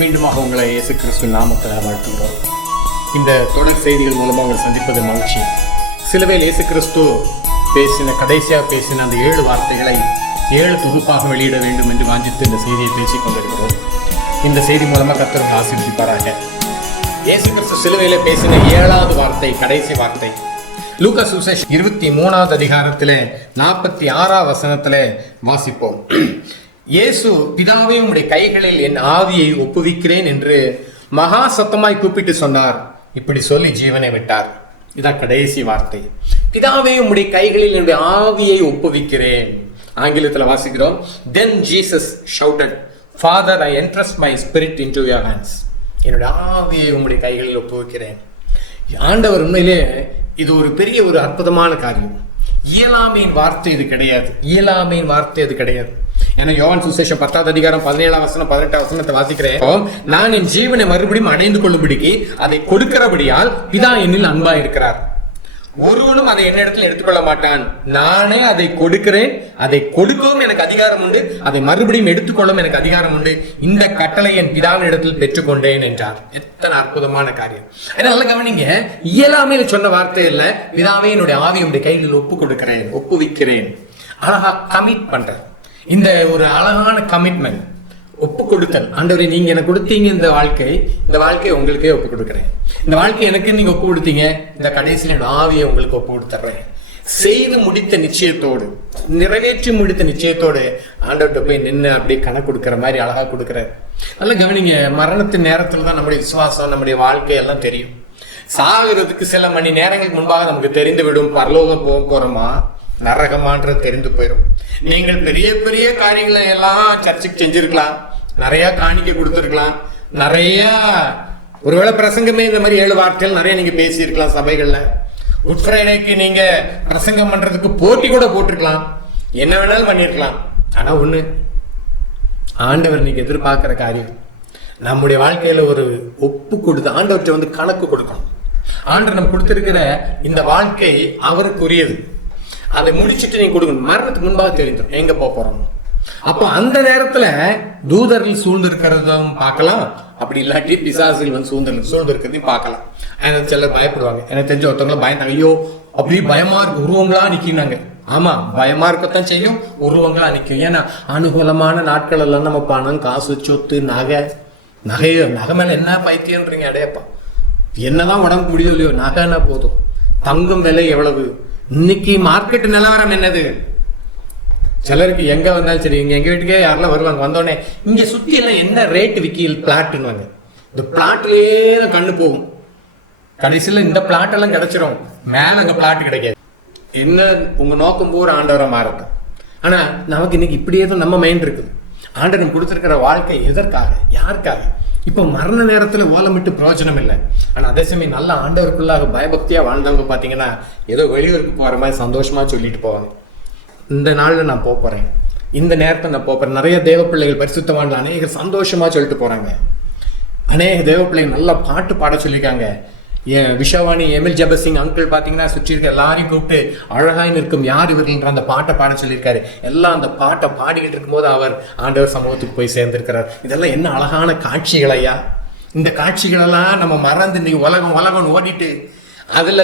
மீண்டுமாக உங்களை இயேசு கிறிஸ்துவின் நாமத்தில் வாழ்த்துகிறோம். இந்த தொடர் செய்திகள் மூலமாக உங்களை சந்திப்பது மகிழ்ச்சி. சிலுவையில் இயேசு கிறிஸ்து கடைசியாக பேசின அந்த 7 வார்த்தைகளை 7 தொகுப்பாக வெளியிட வேண்டும் என்று வாஞ்சித்து இந்த செய்தியை பேசிக் கொண்டிருக்கிறோம். இந்த செய்தி மூலமாக கர்த்தர் ஆசீர்வதிப்பாராக. இயேசு கிறிஸ்து சிலுவையில் பேசின 7வது வார்த்தை, கடைசி வார்த்தை, லூக்கா சுவிசேஷம் 23வது அதிகாரத்திலே 46வது வசனத்திலே வாசிப்போம். இயேசு, பிதாவே உம்முடைய கைகளில் என் ஆவியை ஒப்புவிக்கிறேன் என்று மகா சத்தமாய் கூப்பிட்டு சொன்னார். இப்படி சொல்லி ஜீவனை விட்டார். இதான் கடைசி வார்த்தை. பிதாவே உம்முடைய கைகளில் என்னுடைய ஆவியை ஒப்புவிக்கிறேன். ஆங்கிலத்தில் வாசிக்கிறோம். Then Jesus shouted, Father, I entrust my spirit into your hands. என்னுடைய ஆவியை உம்முடைய கைகளில் ஒப்புவிக்கிறேன். ஆண்டவர் உண்மையிலே இது ஒரு பெரிய ஒரு அற்புதமான காரியம். இயலாமையின் வார்த்தை இது கிடையாது. இயலாமையின் வார்த்தை இது கிடையாது. ஏன்னா யோவான் சுவிசேஷம் 10வது அதிகாரம் 17வது வசனம் 18வது வசனத்தை வாசிக்கிறேன். நான் என் ஜீவனை மறுபடியும் அடைந்து கொள்ளும்படிக்கு அதை கொடுக்கிறபடியால் பிதா என்னில் அன்பா இருக்கிறார். ஒருவனும் அதை என்னிடத்தில் எடுத்துக்கொள்ள மாட்டான். நானே அதை கொடுக்கிறேன். அதை கொடுக்கவும் எனக்கு அதிகாரம் உண்டு. அதை மறுபடியும் எடுத்துக்கொள்ளவும் எனக்கு அதிகாரம் உண்டு. இந்த கட்டளை என் பிதாவின் இடத்தில் பெற்றுக்கொண்டேன் என்றார். எத்தனை அற்புதமான காரியம். நல்ல கவனிங்க. இயலாமையில் சொன்ன வார்த்தை இல்ல. பிதாவே என்னுடைய ஆவியுடைய கையில் ஒப்பு கொடுக்கிறேன், ஒப்புவிக்கிறேன். அழகா கமிட் பண்றேன். இந்த ஒரு அழகான கமிட்மெண்ட், ஒப்பு கொடுத்தல். ஆண்டவரே, நீங்க எனக்கு கொடுத்தீங்க இந்த வாழ்க்கையை உங்களுக்கே ஒப்பு கொடுக்குறேன். இந்த வாழ்க்கை எனக்கு நீங்க ஒப்பு கொடுத்தீங்க. இந்த கடைசியில் ஆவியை உங்களுக்கு ஒப்பு கொடுத்துறேன். செய்து முடித்த நிச்சயத்தோடு, நிறைவேற்றி முடித்த நிச்சயத்தோடு ஆண்டவர்கிட்ட போய் நின்று அப்படியே கணக்கு கொடுக்குற மாதிரி அழகா கொடுக்குறாரு. நல்ல கவனிங்க. மரணத்தின் நேரத்துல தான் நம்முடைய விசுவாசம், நம்முடைய வாழ்க்கை எல்லாம் தெரியும். சாகிறதுக்கு சில மணி நேரங்களுக்கு முன்பாக நமக்கு தெரிந்து விடும் பரலோகம் போறோமா நரகமான்றது தெரிந்து போயிடும். நீங்கள் பெரிய பெரிய காரியங்களை எல்லாம் சர்ச்சுக்கு செஞ்சிருக்கலாம், நிறைய காணிக்கை கொடுத்துருக்கலாம், நிறைய ஒருவேளை பிரசங்கமே இந்த மாதிரி 7 வார்த்தைகள் நிறைய நீங்க பேசியிருக்கலாம் சபைகள்ல. குட் ஃப்ரைடேக்கு நீங்க பிரசங்கம் பண்றதுக்கு போட்டி கூட போட்டிருக்கலாம், என்ன வேணாலும் பண்ணிருக்கலாம். ஆனா ஒண்ணு, ஆண்டவர் நீங்க எதிர்பார்க்கிற காரியம் நம்முடைய வாழ்க்கையில ஒரு ஒப்பு கொடுத்து ஆண்டவர்கிட்ட கணக்கு கொடுக்கணும். ஆண்டவர் நம்ம கொடுத்திருக்கிற இந்த வாழ்க்கை அவருக்குரியது. அதை முடிச்சுட்டு நீங்க கொடுக்கணும். மரணத்துக்கு முன்பாக தெரிஞ்சிடும் எங்க போறோம். அப்போ அந்த நேரத்துல தூதர்கள் சூழ்ந்து இருக்கிறதும் பார்க்கலாம், அப்படி இல்லாட்டி பிசாசுகள் சூழ்ந்து இருக்கிறதையும் பார்க்கலாம். எனக்கு சிலர் பயப்படுவாங்க. எனக்கு தெரிஞ்ச ஒருத்தவங்களும் பயந்தாங்க. ஐயோ, அப்படி பயமா இருக்கு, உருவங்களா நிக்கினாங்க. ஆமா, பயமா இருக்கத்தான் செய்யும், உருவங்களா நிற்கும். ஏன்னா அனுகூலமான நாட்கள் எல்லாம் நம்ம பணம், காசு, சொத்து, நகை மேல என்ன பைத்தியன்றீங்க? அடையப்பா, என்னதான் உடம்பு முடியும் இல்லையோ, நகைன்னா போதும். தங்கம் விலை எவ்வளவு இன்னைக்கு? மார்க்கெட் நிலவரம் என்னது? சிலருக்கு எங்க வந்தாலும் சரி, எங்க வீட்டுக்கே யாரெல்லாம் வருவாங்க, வந்தோடனே இங்க சுத்தி எல்லாம் என்ன ரேட்டு விக்கில் பிளாட்டுன்னு. இந்த பிளாட்லயே கண்ணு போகும். கடைசியில இந்த பிளாட் எல்லாம் கிடைச்சிரும், மேல அங்க பிளாட் கிடைக்காது. என்ன உங்க நோக்கம் பூரா ஆண்டவரை மாறட்டும். ஆனா நமக்கு இன்னைக்கு இப்படியே தான் நம்ம மைண்ட் இருக்குது. ஆண்டவன் கொடுத்திருக்கிற வாழ்க்கை எதற்காக, யாருக்காக? இப்போ மரண நேரத்துல ஓலமிட்டு பிரயோஜனம் இல்லை. ஆனா அதே சமயம் நல்ல ஆண்டவருக்குள்ளாக பயபக்தியா வாழ்ந்தவங்க பாத்தீங்கன்னா ஏதோ வெளியூருக்கு போற மாதிரி சந்தோஷமா சொல்லிட்டு போவாங்க. இந்த நாள்ல நான் போறேன், இந்த நேரத்தை நான் போறேன். நிறைய தேவ பிள்ளைகள் பரிசுத்தமான அநேக சந்தோஷமா சொல்லிட்டு போறாங்க. அநேக தேவ பிள்ளைகள் நல்லா பாட்டு பாட சொல்லியிருக்காங்க. விஷவாணி எமில் ஜபசிங் அங்கிள் பாத்தீங்கன்னா சுற்றி இருக்க எல்லாரையும் கூப்பிட்டு அழகாய் நிற்கும் யார் இவர்கள் அந்த பாட்டை பாட சொல்லியிருக்காரு. எல்லாம் அந்த பாட்டை பாடிக்கிட்டு இருக்கும்போது அவர் ஆண்டவர் சமூகத்துக்கு போய் சேர்ந்திருக்கிறார். இதெல்லாம் என்ன அழகான காட்சிகள் ஐயா. இந்த காட்சிகளெல்லாம் நம்ம மறந்து இன்னைக்கு உலகம் ஓடிட்டு அதுல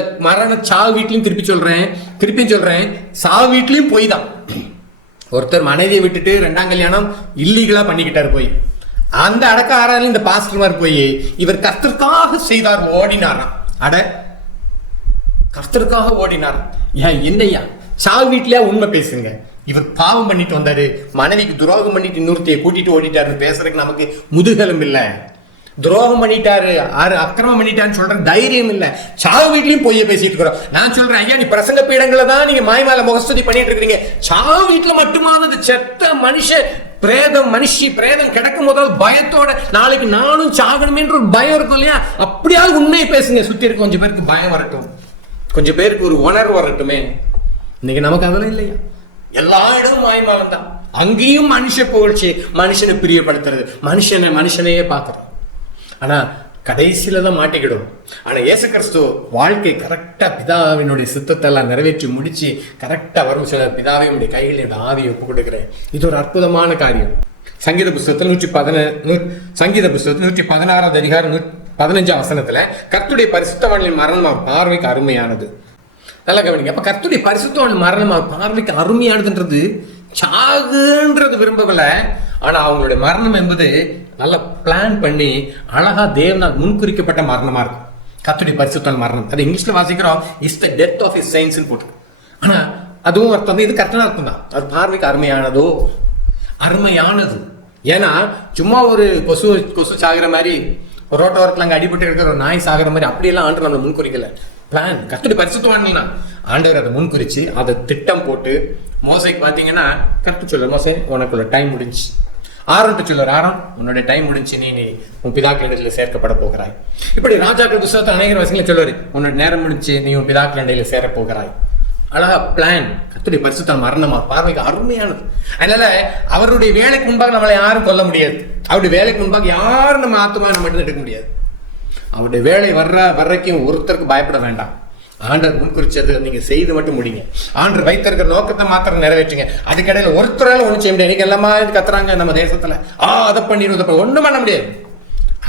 சாவு வீட்லயும் திருப்பியும் சொல்றேன் சாவு வீட்லயும் போய் தான். ஒருத்தர் மனைவியை விட்டுட்டு 2ஆம் கல்யாணம் இல்லீகலா பண்ணிக்கிட்டாரு. போய் அந்த அடக்க ஆறாலும் இந்த பாஸ்டர்மார் போய் இவர் கர்த்தருக்காக செய்தார், ஓடினாராம். கர்த்தருக்காக ஓடினார். ஏன் என்னையா சாவு வீட்லயா உண்மை பேசுங்க. இவர் பாவம் பண்ணிட்டு வந்தாரு, மனைவிக்கு துரோகம் பண்ணிட்டு இன்னொருத்தையை கூட்டிட்டு ஓடிட்டாரு. பேசுறதுக்கு நமக்கு முதுகலும் இல்ல. துரோகம் பண்ணிட்டாரு, அக்கிரமம் பண்ணிட்டாருன்னு சொல்ற தைரியம் இல்ல. சாவு வீட்லயும் பொய்ய பேசிட்டு இருக்கிறோம். நான் சொல்றேன், ஐயா, நீ பிரசங்க பீடங்களை தான் நீங்க மாய்மால முகஸ்துதி பண்ணிட்டு இருக்கீங்க. சாவு வீட்டுல மட்டுமானது செத்த பிரேதம் கிடக்கும் போதாவது பயத்தோட நாளைக்கு நானும் சாகணுமேன்ற ஒரு பயம் இருக்கும் இல்லையா? அப்படியாவது உண்மையை பேசுங்க. சுத்தி இருக்க கொஞ்சம் பேருக்கு பயம் வரட்டும், கொஞ்சம் பேருக்கு ஒரு உணர்வு வரட்டுமே. இன்னைக்கு நமக்கு அதெல்லாம் இல்லையா? எல்லா இடமும் மாய்மாலம் தான். அங்கேயும் மனுஷ புகழ்ச்சி, மனுஷனை பிரியப்படுத்துறது, மனுஷனையே பார்க்கறது. ஆனா கடைசியில தான் மாட்டிக்கிடும். ஆனா இயேசு கிறிஸ்து வாழ்க்கை கரெக்டா பிதாவினுடைய சித்தத்தை எல்லாம் நிறைவேற்றி முடிச்சு கரெக்டா வரும். சில பிதாவினுடைய கையில் ஆவியை ஒப்பு கொடுக்கிறேன். இது ஒரு அற்புதமான காரியம். சங்கீத புஸ்தகத்தில் 116 அதிகாரம் 15 வசனத்துல கர்த்தருடைய பரிசுத்தவான்களின் மரணம் அவர் பார்வைக்கு அருமையானது. நல்லா கவனிங்க. அப்ப கர்த்தருடைய பரிசுத்தவான் மரணம் அவர் பார்வைக்கு அருமையானதுன்றது சாகுன்றது விரும்பல. ஆனா அவங்களுடைய மரணம் என்பது நல்லா பிளான் பண்ணி அழகா தேவனால் முன்குறிக்கப்பட்ட மரணமா இருக்கும். கர்த்தருடைய பரிசுத்தவான் மரணம், அது இங்கிலீஷ்ல வாசிக்கிறோம் is the death of his signs போட்டு. ஆனா அதுவும் அர்த்தம், இது கரெக்டான அர்த்தம் தான். அது பார்வைக்கு அருமையானதோ, அருமையானது. ஏன்னா சும்மா ஒரு கொசு சாகுற மாதிரி, ரோட்டோரத்தில் அங்கே அடிபட்டு இருக்கிற ஒரு நாய் சாகுற மாதிரி அப்படியெல்லாம் ஆண்டு நம்மளை முன்குறிக்கல. பிளான் கர்த்தருடைய பரிசுத்தவான்கள் ஆண்டவர் அதை முன்குறிச்சு அதை திட்டம் போட்டு மோசைக்கு பார்த்தீங்கன்னா கர்த்தர் சொல்ல, மோசே உனக்குள்ள டைம் முடிஞ்சு. ஆரோன்ட்டு சொல்லுவார், ஆரோன் உன்னோட டைம் முடிஞ்சு, நீ உன் பிதாக்களிடத்தில் சேர்க்கப்பட போகிறாய். இப்படி ராஜாக்கள் புத்தகத்தை அநேக வசங்களை சொல்லுவார், உன்னோட நேரம் முடிஞ்சு, நீ உன் பிதாக்களிடையில் சேர போகிறாய். அழகா பிளான். கர்த்தருடைய பரிசுத்தம் மரணமா பார்வைக்கு அருமையானது. அதனால அவருடைய வேலைக்கு முன்பாக நம்மளை யாரும் கொல்ல முடியாது. அவருடைய வேலைக்கு முன்பாக யாரும் நம்ம ஆத்மா நம்ம எடுக்க முடியாது. அவருடைய வேலை வர்றக்கும் ஒருத்தருக்கு பயப்பட வேண்டாம். ஆண்டவர் முன்குறிச்சது நீங்க செய்து மட்டும் முடிங்க. ஆண்டவர் வைத்திருக்கிற நோக்கத்தை மாத்திரம் நிறைவேற்றுங்க. அதுக்கடையில ஒருத்தரால ஒன்றும் செய்ய முடியாது. நீங்க எல்லாமா கத்துறாங்க நம்ம தேசத்துல, அதை பண்ணிடுவது ஒண்ணும் பண்ண முடியாது.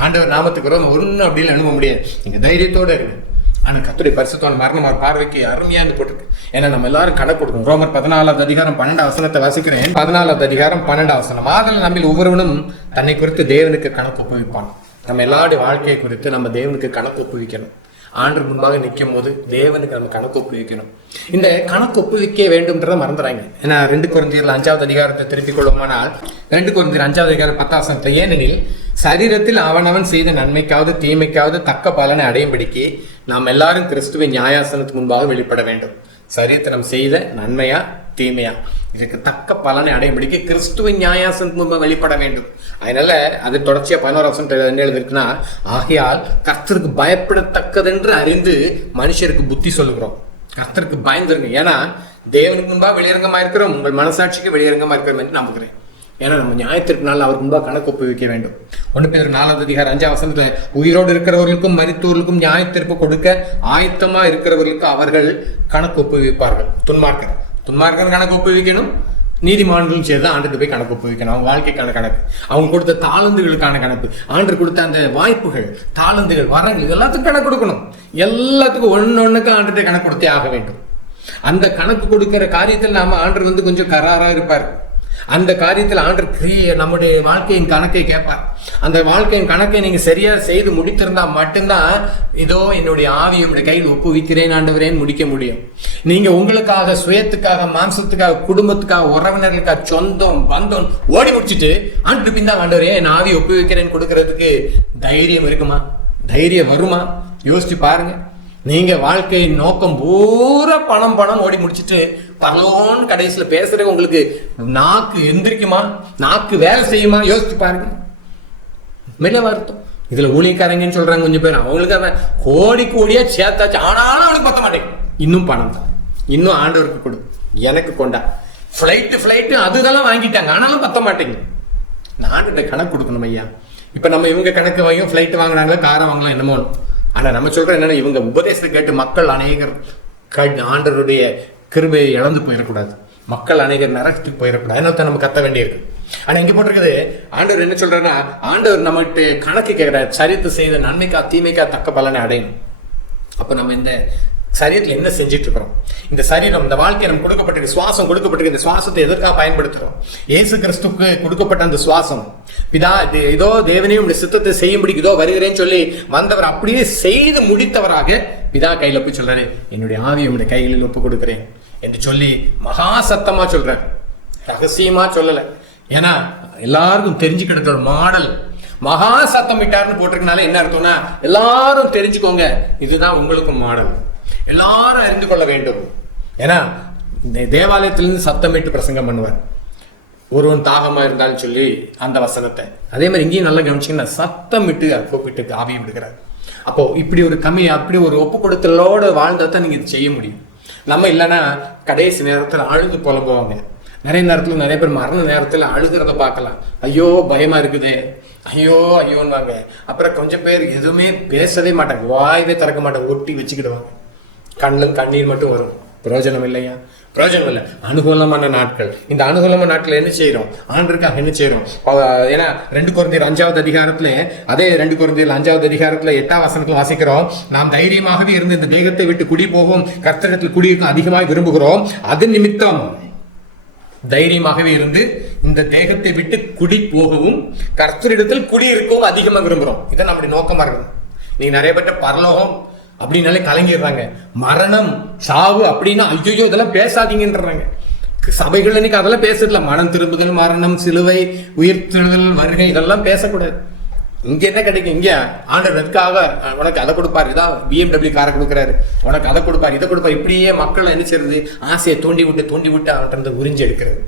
ஆண்டவர் நாமத்துக்கு ஒன்றும் அப்படின்னு அனுப்ப முடியாது. நீங்க தைரியத்தோட இருக்கு. ஆனா கர்த்தருடைய பரிசுத்தவான் மரணம் அவர் பார்வைக்கு அருமையா இருந்து போட்டிருக்கு. ஏன்னா நம்ம எல்லாரும் கணக்கு கொடுக்கணும். ரோமர் 14 அதிகாரம் 12 வசனத்தை வாசிக்கிறேன். 14 அதிகாரம் 12 வசனம். ஆதலால் நம்மில் ஒவ்வொருவனும் தன்னை குறித்து தேவனுக்கு கணக்கு ஒப்புவிப்பான். நம்ம எல்லாருடைய வாழ்க்கையை குறித்து நம்ம தேவனுக்கு கணக்கு ஒப்புவிக்கணும். ஆண்டவர் முன்பாக நிற்கும் போது தேவனுக்கு நம்ம கணக்கு ஒப்புவிக்கணும். இந்த கணக்கு ஒப்புவிக்க வேண்டும்ன்றதை மறந்துறாங்க. ஏன்னா 2 கொரிந்தியர் 5 அதிகாரத்தை திருப்பிக் கொள்ளுமானால் 2 கொரிந்தியர் 5 அதிகாரம் 10 ஏனெனில் சரீரத்தில் அவனவன் செய்த நன்மைக்காவது தீமைக்காவது தக்க பலனை அடையும்படிக்கு நாம் எல்லாரும் கிறிஸ்துவின் நியாயாசனத்துக்கு முன்பாக வெளிப்பட வேண்டும். சரீரத்தை நம்ம செய்த நன்மையா தீமையா இதுக்கு தக்க பலனை அடையும்படிக்கு கிறிஸ்துவின் நியாயாசனத்துக்கு முன்பாக வெளிப்பட வேண்டும். அதனால அது தொடர்ச்சியா 11 என்ன எழுதிருக்குன்னா, ஆகையால் கர்த்தருக்கு பயப்படத்தக்கதென்று அறிந்து மனுஷருக்கு புத்தி சொல்லுகிறோம். கர்த்தருக்கு பயந்துருங்க. ஏன்னா தேவனுக்கு முன்பாக வெளியரங்கமா இருக்கிறோம், உங்கள் மனசாட்சிக்கு வெளியரங்கமா இருக்கிறோம் என்று நம்புகிறேன். ஏன்னா நம்ம நியாயத்திற்கு நாள் அவருக்கு முன்பாக கணக்கு ஒப்புவிக்க வேண்டும். 1 பேதுரு 4 அதிகாரம் 5 வசனத்துல உயிரோடு இருக்கிறவர்களுக்கும் மரித்தோர்களுக்கும் நியாயத்தீர்ப்பு கொடுக்க ஆயத்தமா இருக்கிறவர்களுக்கு அவர்கள் கணக்கு ஒப்புவிப்பார்கள். துன்மார்க்கர் கணக்கு ஒப்புவிக்கணும், நீதிமான்களும் சேர்ந்து ஆண்டுக்கு போய் கணக்கு ஒப்புவிக்கணும். அவங்க வாழ்க்கைக்கான கணக்கு, அவங்க கொடுத்த தாளந்துகளுக்கான கணக்கு, ஆண்டு கொடுத்த அந்த வாய்ப்புகள், தாளந்துகள், வரங்கள், எல்லாத்துக்கும் கணக்கு கொடுக்கணும். எல்லாத்துக்கும் ஒன்னொன்னுக்கு ஆண்டுகிட்ட கணக்கு கொடுத்தே ஆக வேண்டும். அந்த கணக்கு கொடுக்கிற காரியத்தில் நாம ஆண்டு கொஞ்சம் கராரா இருப்பார். அந்த காரியத்தில் ஆண்டவர் நம்முடைய வாழ்க்கையின் கணக்கை கேட்பார். அந்த வாழ்க்கையின் கணக்கை நீங்க சரியா செய்து முடித்திருந்தா மட்டும்தான் இதோ என்னுடைய ஆவியை உடைய கையில் ஒப்புவிக்கிறேன் ஆண்டவரேன்னு முடிக்க முடியும். நீங்க உங்களுக்காக, சுயத்துக்காக, மாம்சத்துக்காக, குடும்பத்துக்காக, உறவினர்களுக்காக, சொந்தம் பந்தம் ஓடி முடிச்சுட்டு ஆண்டு பின்தான் ஆண்டவரே என் ஆவியை ஒப்புவிக்கிறேன்னு கொடுக்கறதுக்கு தைரியம் இருக்குமா? தைரியம் வருமா? யோசிச்சு பாருங்க. நீங்க வாழ்க்கையின் நோக்கம் பூரா பணம் ஓடி முடிச்சுட்டு பலோன் கடைசியில் பேசுறது உங்களுக்கு நாக்கு எந்திரிக்குமா? நாக்கு வேலை செய்யுமா? யோசிச்சு பாருங்க. மெல்ல வருத்தம். இதுல ஊழியக்காரங்கன்னு சொல்றாங்க கொஞ்சம் பேர், அவங்களுக்கு கோடியா சேர்த்தாச்சு, ஆனாலும் அவனுக்கு பத்த மாட்டேங்குது. இன்னும் பணம் தான், இன்னும் ஆண்டவருக்கு கொடு, எனக்கு கொண்டா. ஃபிளைட்டு அதுதெல்லாம் வாங்கிட்டாங்க, ஆனாலும் பத்த மாட்டேங்குது. நான்கிட்ட கணக்கு கொடுக்கணும் ஐயா. இப்ப நம்ம இவங்க கணக்கு வாங்கி ஃபிளைட் வாங்கினாங்களா, காரை வாங்கலாம், என்னமோ. ஆனா நம்ம சொல்றோம் என்னன்னா, இவங்க உபதேசத்தை கேட்டு மக்கள் அநேகர் ஆண்டவருடைய கிருபையை இழந்து போயிடக்கூடாது, மக்கள் அநேகர் நரகத்துக்கு போயிடக்கூடாது. அதனால நம்ம கத்த வேண்டியிருக்கு. ஆனா இங்க போட்டிருக்குது, ஆண்டவர் என்ன சொல்றாருன்னா, ஆண்டவர் நம்மகிட்ட கணக்கு கேட்கிறார், சரித்து செய்த நன்மைக்கா தீமைக்கா தக்க பலனை அடையணும். அப்ப நம்ம இந்த சரீரத்தில் என்ன செஞ்சுட்டு இருக்கிறோம்? இந்த சரீரம், இந்த வாழ்க்கை நம்ம கொடுக்கப்பட்டிருக்கு, சுவாசம் கொடுக்கப்பட்டிருக்கு. இந்த சுவாசத்தை எதற்காக பயன்படுத்துறோம்? இயேசு கிறிஸ்துக்கு கொடுக்கப்பட்ட அந்த சுவாசம், பிதா இதோ தேவனையும் சித்தத்தை செய்யும்படி இதோ வருகிறேன்னு சொல்லி வந்தவர் அப்படியே செய்து முடித்தவராக பிதா கையில போய் சொல்றாரு, என்னுடைய ஆவியை உடைய கைகளில் ஒப்பு கொடுக்கிறேன் என்று சொல்லி மகா சத்தமா சொல்றாரு, ரகசியமா சொல்லல. ஏன்னா எல்லாருக்கும் தெரிஞ்சுக்கிட்ட ஒரு மாடல். மகா சத்தம் விட்டார்னு போட்டிருக்கனால என்ன அர்த்தம்னா, எல்லாரும் தெரிஞ்சுக்கோங்க, இதுதான் உங்களுக்கும் மாடல், எல்லாரும் அறிந்து கொள்ள வேண்டும். ஏன்னா தேவாலயத்திலிருந்து சத்தமிட்டு பிரசங்கம் பண்ணுவார், ஒருவன் தாகமா இருந்தாலும் சொல்லி அந்த வசனத்தை. அதே மாதிரி இங்கேயும் நல்லா கவனிச்சிங்கன்னா சத்தமிட்டு கூப்பிட்டு ஆவியை விடுகிறார். அப்போ இப்படி ஒரு அப்படி ஒரு ஒப்பு கொடுத்தலோட வாழ்ந்ததான் நீங்க இது செய்ய முடியும். நம்ம இல்லைன்னா கடைசி நேரத்தில் அழுது புலம்புவாங்க. நிறைய நேரத்துல நிறைய பேர் மரண நேரத்துல அழுகிறத பார்க்கலாம். ஐயோ பயமா இருக்குது, ஐயோன்னு. அப்புறம் கொஞ்சம் பேர் எதுவுமே பேசவே மாட்டாங்க, வாயவே திறக்க மாட்டாங்க, ஒட்டி வச்சுக்கிடுவாங்க, கண்ணில் கண்ணீர் மட்டும் வரும். பிரயோஜனம் இல்லையா? பிரயோஜனம் இல்லை. அனுகூலமான நாட்கள். இந்த அனுகூலமான நாட்கள் என்ன செய்யறோம்? ஆண்டருக்காக என்ன செய்யறோம்? ஏன்னா 2 கொரிந்தியர் 5வது அதிகாரத்துல, அதே 2 கொரிந்தியர் 5வது அதிகாரத்துல 8ஆம் வசனத்துல வாசிக்கிறோம், நாம் தைரியமாகவே இருந்து இந்த தேகத்தை விட்டு குடி போகும் கர்த்தரிடத்தில் குடியிருக்க அதிகமாக விரும்புகிறோம். அது நிமித்தம் தைரியமாகவே இருந்து இந்த தேகத்தை விட்டு குடி போகவும் கர்த்தரிடத்தில் குடியிருக்கவும் அதிகமா விரும்புகிறோம். இதான் நம்முடைய நோக்கமா இருக்கணும். நீங்க நிறைய பேர்ட்ட பரலோகம் அப்படின்னாலே கலங்கிடுறாங்க. மரணம், சாவு அப்படின்னா ஐயோ இதெல்லாம் பேசாதீங்கன்றாங்க. சபைகள் இன்னைக்கு அதெல்லாம் பேசுறதுல மனம் திரும்புதல், மரணம், சிலுவை, உயிர்த்தெழுதல், வருகை இதெல்லாம் பேசக்கூடாது. இங்க என்ன கிடைக்கும்? இங்க ஆண்டவர் எதுக்காக உனக்கு அதை கொடுப்பாரு, இதான் BMW காரை கொடுக்குறாரு, உனக்கு அதை கொடுப்பாரு, இதை கொடுப்பாரு. இப்படியே மக்கள் என்ன செய்யறது? ஆசையை தூண்டி விட்டு அவன்கிட்ட உறிஞ்சி எடுக்கிறது.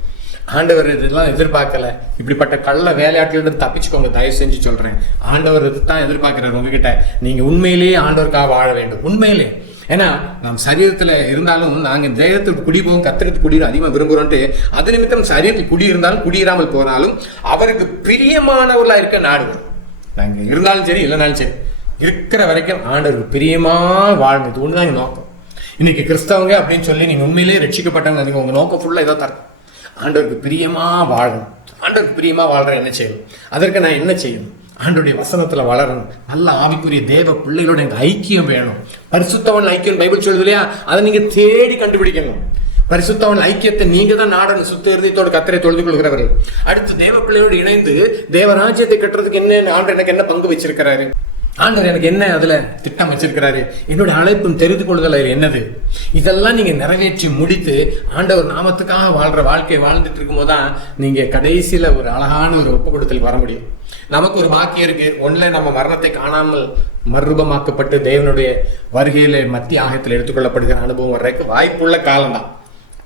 ஆண்டவர் இதெல்லாம் எதிர்பார்க்கல. இப்படிப்பட்ட கள்ள வேலையாட்டிலிருந்து தப்பிச்சுக்கோங்க, தயவு செஞ்சு சொல்றேன். ஆண்டவர் இதுதான் எதிர்பார்க்கிறார் உங்ககிட்ட. நீங்க உண்மையிலேயே ஆண்டவருக்காக வாழ வேண்டும், உண்மையிலே. ஏன்னா நாம் சரீரத்துல இருந்தாலும் நாங்க தேகத்துக்கு குடி போகும் கத்திரத்துக்கு குடியிரும் அதிகமா விரும்புகிறோன்ட்டு, அது நிமித்தம் சரீரத்தில் குடியிருந்தாலும் குடியிராமல் போனாலும் அவருக்கு பிரியமானவர்களா இருக்க நாடுவோம். நாங்க இருந்தாலும் சரி இல்லைனாலும் சரி, இருக்கிற வரைக்கும் ஆண்டவருக்கு பிரியமா வாழ்ந்தது ஒண்ணுதான் எங்க நோக்கம். இன்னைக்கு கிறிஸ்தவங்க அப்படின்னு சொல்லி நீங்க உண்மையிலேயே ரட்சிக்கப்பட்டவங்க, உங்க நோக்கம் ஃபுல்லா ஏதோ தரணும். ஆண்டவருக்கு பிரியமா வாழணும். ஆண்டவருக்கு பிரியமா வாழ்ற என்ன செய்யணும்? அதற்கு நான் என்ன செய்யணும்? ஆண்டவருடைய வசனத்துல வளரணும். நல்ல ஆவிக்குரிய தேவ பிள்ளைகளோட எனக்கு ஐக்கியம் வேணும். பரிசுத்தவன் ஐக்கியம் பைபிள் சொல்லுது இல்லையா? அதை நீங்க தேடி கண்டுபிடிக்கணும். பரிசுத்தவன் ஐக்கியத்தை நீங்க தான் நாடணும். சுத்த இருதயத்தோட கர்த்தரை தொழுது கொள்கிறவர்கள். அடுத்து தேவ பிள்ளையோடு இணைந்து தேவராஜ்யத்தை கட்டுறதுக்கு என்ன ஆண்டவர் எனக்கு என்ன பங்கு வச்சிருக்கிறாரு? ஆண்டவர் எனக்கு என்ன அதுல திட்டம் வச்சிருக்கிறாரு? என்னுடைய அழைப்பும் தெரிந்து கொள்ளுதல் என்னது? இதெல்லாம் நீங்க நிறைவேற்றி முடித்து ஆண்டவர் நாமத்துக்காக வாழ்ற வாழ்க்கையை வாழ்ந்துட்டு இருக்கும் போதுதான் நீங்க கடைசியில ஒரு அழகான ஒரு ஒப்பு கொடுத்தல் வர முடியும். நமக்கு ஒரு பாக்கியம் இருக்கு. ஒன்றில் நம்ம மரணத்தை காணாமல் மறுரூபமாக்கப்பட்டு தேவனுடைய வருகையில மத்திய ஆகத்தில் எடுத்துக்கொள்ளப்படுகிற அனுபவம் வர்றதுக்கு வாய்ப்புள்ள காலம்தான்.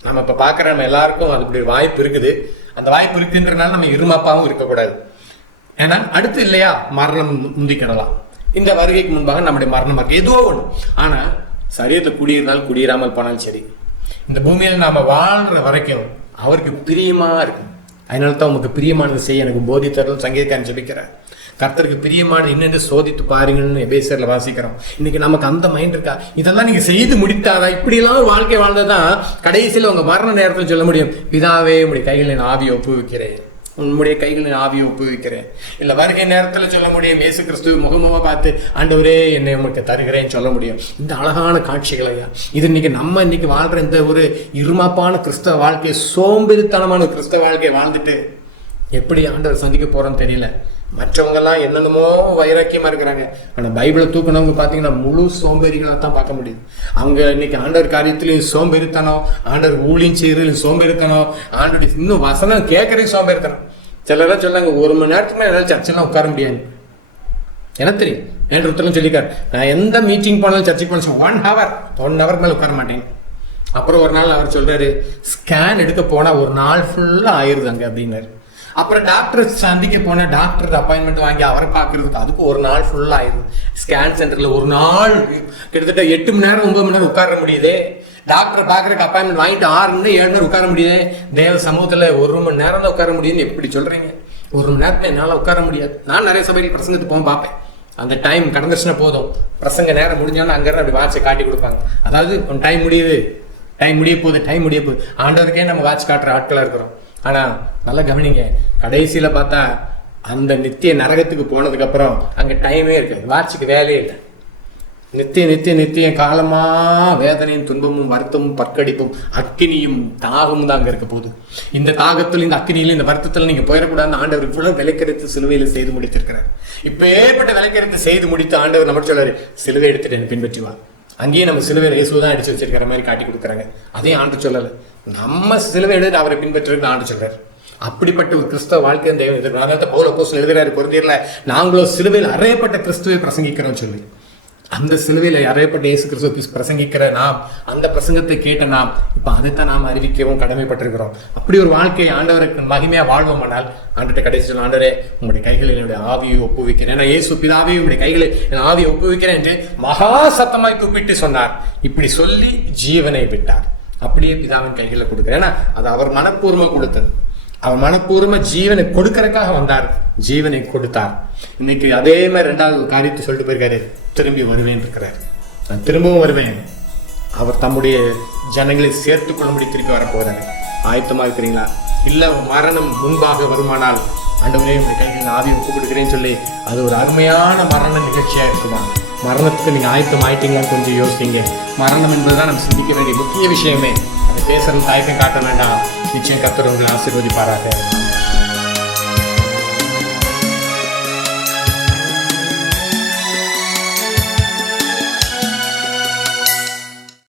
நம்ம இப்ப பாக்குற நம்ம எல்லாருக்கும் அது இப்படி வாய்ப்பு இருக்குது. அந்த வாய்ப்பு இருக்குன்றனால நம்ம இருமாப்பாவும் இருக்கக்கூடாது. ஏன்னா அடுத்து இல்லையா மரணம் முந்திக்கிடலாம். இந்த வருகைக்கு முன்பாக நம்முடைய மரணம் இருக்கு, ஏதோ ஒண்ணு. ஆனா சரீரத்தை குடியிருந்தாலும் குடியிராமல் போனாலும் சரி, இந்த பூமியில நாம வாழ்ற வரைக்கும் அவருக்கு பிரியமா இருக்கும். அதனால தான் உங்களுக்கு பிரியமானது செய்ய எனக்கு போதித்தரும் சங்கீதக்காரன் ஜெபிக்கிறார். கர்த்தருக்கு பிரியமானது என்னென்று சோதித்து பாருங்கன்னு எபேசியர்ல வாசிக்கிறோம். இன்னைக்கு நமக்கு அந்த மைண்ட் இருக்கா? இதெல்லாம் நீங்க செய்து முடித்தாதான், இப்படியெல்லாம் வாழ்க்கை வாழ்ந்ததான் கடைசியில் உங்க மரண நேரத்தில் சொல்ல முடியும், பிதாவே உங்களுடைய கைகளின் ஆவியை ஒப்புவிக்கிறேன், உன்னுடைய கைகளின் ஆவியை ஒப்புவிக்கிறேன். இல்ல வருகை நேரத்தில் சொல்ல முடியும், இயேசு கிறிஸ்து முகமுக பார்த்து ஆண்டவரே என்னை உங்களுக்கு தருகிறேன்னு சொல்ல முடியும். இந்த அழகான காட்சிகளையா இது இன்னைக்கு வாழ்ற இந்த ஒரு இருமாப்பான கிறிஸ்தவ வாழ்க்கையை, சோம்பேறித்தனமான கிறிஸ்தவ வாழ்க்கையை வாழ்ந்துட்டு எப்படி ஆண்டவர் சந்திக்க போறோன்னு தெரியல. மற்றவங்க எல்லாம் என்னென்னமோ வைராக்கியமா இருக்கிறாங்க. ஆனா பைபிளை தூக்குனவங்க பாத்தீங்கன்னா முழு சோம்பேறிகளா தான் பார்க்க முடியும். அவங்க இன்னைக்கு ஆண்டவர் காரியத்திலையும் சோம்பேறித்தனம், ஆண்டவர் ஊழியம் செய்யறதுலையும் சோம்பேறித்தனம், ஆண்டோட இன்னும் வசனம் கேட்கறதுக்கு சோம்பேறித்தனம். சிலரெல்லாம் சொன்னாங்க 1 மணி நேரத்துக்கு மேலே என்னால சர்ச்செல்லாம் உட்கார முடியாது. எனக்கு தெரியும், என் ஒருத்தரும் சொல்லிக்காரு, நான் எந்த மீட்டிங் போனாலும் சர்ச்சைக்கு போன 1 ஹவர் மேலே உட்கார மாட்டேன். அப்புறம் ஒரு நாள் அவர் சொல்றாரு, ஸ்கேன் எடுக்க போனா 1 நாள் ஃபுல்லா ஆயிருதாங்க அப்படின்னாரு. அப்புறம் டாக்டர் சந்திக்க போன டாக்டர் அப்பாயின்மெண்ட் வாங்கி அவரை பார்க்கறதுக்கு அதுக்கு 1 நாள் ஃபுல்லா ஆயிரும். ஸ்கேன் சென்டர்ல 1 நாள் கிட்டத்தட்ட 8 மணி நேரம் 9 மணி நேரம் உட்கார முடியுது. டாக்டர் பார்க்கறதுக்கு அப்பாயின்மெண்ட் வாங்கிட்டு 6 மணி 7 நேரம் உட்கார முடியுது. தேவ சமூகத்துல 1 மணி நேரம் தான் உட்கார முடியுதுன்னு எப்படி சொல்றீங்க? 1 மணி நேரத்துல என்னால உட்கார முடியாது. நான் நிறைய சபையில் பிரசங்கத்துக்கு போக பார்ப்பேன். அந்த டைம் கடந்துச்சுன்னா போதும், பிரசங்க நேரம் முடிஞ்சாலும் அங்க அப்படி வாட்சை காட்டி கொடுப்பாங்க. அதாவது டைம் முடியுது, டைம் முடிய போகுது. ஆண்டவருக்கே நம்ம வாட்ச் காட்டுற ஆட்களா இருக்கிறோம். ஆனா நல்லா கவனிங்க, கடைசியில பார்த்தா அந்த நித்திய நரகத்துக்கு போனதுக்கு அப்புறம் அங்க டைமே இருக்கு, வாட்சுக்கு வேலையே இல்லை. நித்திய காலமா வேதனையும் துன்பமும் வருத்தமும் பற்கடிப்பும் அக்கினியும் தாகமும் தான் அங்க இருக்க போகுது. இந்த தாகத்துல இந்த அக்கினியில இந்த வருத்தத்துல நீங்க போயிடக்கூடாதுன்னு ஆண்டவர் இவ்வளவு விலைக்கரித்து சிலுவையில செய்து முடித்திருக்கிறார். இப்ப ஏற்பட்ட விலைக்கரித்து செய்து முடித்து ஆண்டவர் நம்ம சொல்றாரு, சிலுவை எடுத்துட்டு என்ன பின்பற்றுவா. அங்கேயே நம்ம சிலுவையில் இயேசுதான் அடிச்சு வச்சிருக்கிற மாதிரி காட்டி கொடுக்குறாங்க. அதையும் ஆண்டு சொல்லலை, நம்ம சிலுவை எடுத்து அவரை பின்பற்றுறதுக்கு ஆண்டு சொல்றாரு. அப்படிப்பட்ட ஒரு கிறிஸ்தவ வாழ்க்கை தேவன் எதிர்பார்த்த பவுல் அப்போஸ்தலன் எழுதுறாரு கொரிந்தியர்ல, நாங்களோ சிலுவையில் அறையப்பட்ட கிறிஸ்துவை பிரசங்கிக்கிறோம் சொல்லி. அந்த சிலுவையில் அறையப்பட்ட இயேசு கிறிஸ்துவை பிரசங்கிக்கிற நாம், அந்த பிரசங்கத்தை கேட்ட நாம் இப்ப அதைத்தான் நாம் அறிவிக்கவும் கடமைப்பட்டிருக்கிறோம். அப்படி ஒரு வாழ்க்கையை ஆண்டவருக்கு மகிமையா வாழ்வோம். ஆனால் ஆண்டவர்கிட்ட கடைசி சொல்ல, ஆண்டவரே உங்களுடைய கைகளில் என்னுடைய ஆவியை ஒப்புவிக்கிறேன், ஏன்னா இயேசு பிதாவே உங்களுடைய கைகளில் என் ஆவியை ஒப்புவிக்கிறேன் என்று மகா சத்தமாய் கூப்பிட்டு சொன்னார். இப்படி சொல்லி ஜீவனை விட்டார். அப்படியே பிதாவின் கைகளை கொடுக்கிறேன். ஏன்னா அது அவர் மனப்பூர்வமா கொடுத்தது. அவர் மனப்பூர்வமா ஜீவனை கொடுக்கறதுக்காக வந்தார், ஜீவனை கொடுத்தார். இன்னைக்கு அதே மாதிரி 2வது காரியத்தை சொல்லிட்டு போயிருக்காரு, திரும்பி வருவேன் இருக்கிறார். நான் திரும்பவும் வருவேன். அவர் தம்முடைய ஜனங்களை சேர்த்து கொள்ளும்படி திருப்பி வரப்போகிறாரு. ஆயத்தமாக இருக்கிறீங்களா? இல்லை மரணம் முன்பாக வருமானால் ஆண்டவரே உங்கள் கைகளில் ஆவியை ஒப்பு கொடுக்குறேன்னு சொல்லி அது ஒரு அருமையான மரண நிகழ்ச்சியாக இருக்குமா? மரணத்துக்கு நீங்கள் ஆயத்தம் ஆயிட்டீங்களான்னு கொஞ்சம் யோசிங்க. மரணம் என்பது தான் நம்ம சிந்திக்க வேண்டிய முக்கிய விஷயமே. அதை பேசுகிற தயக்கம் காட்ட வேண்டாம். நிச்சயம் கர்த்தர் உங்களை ஆசீர்வதிப்பாராக.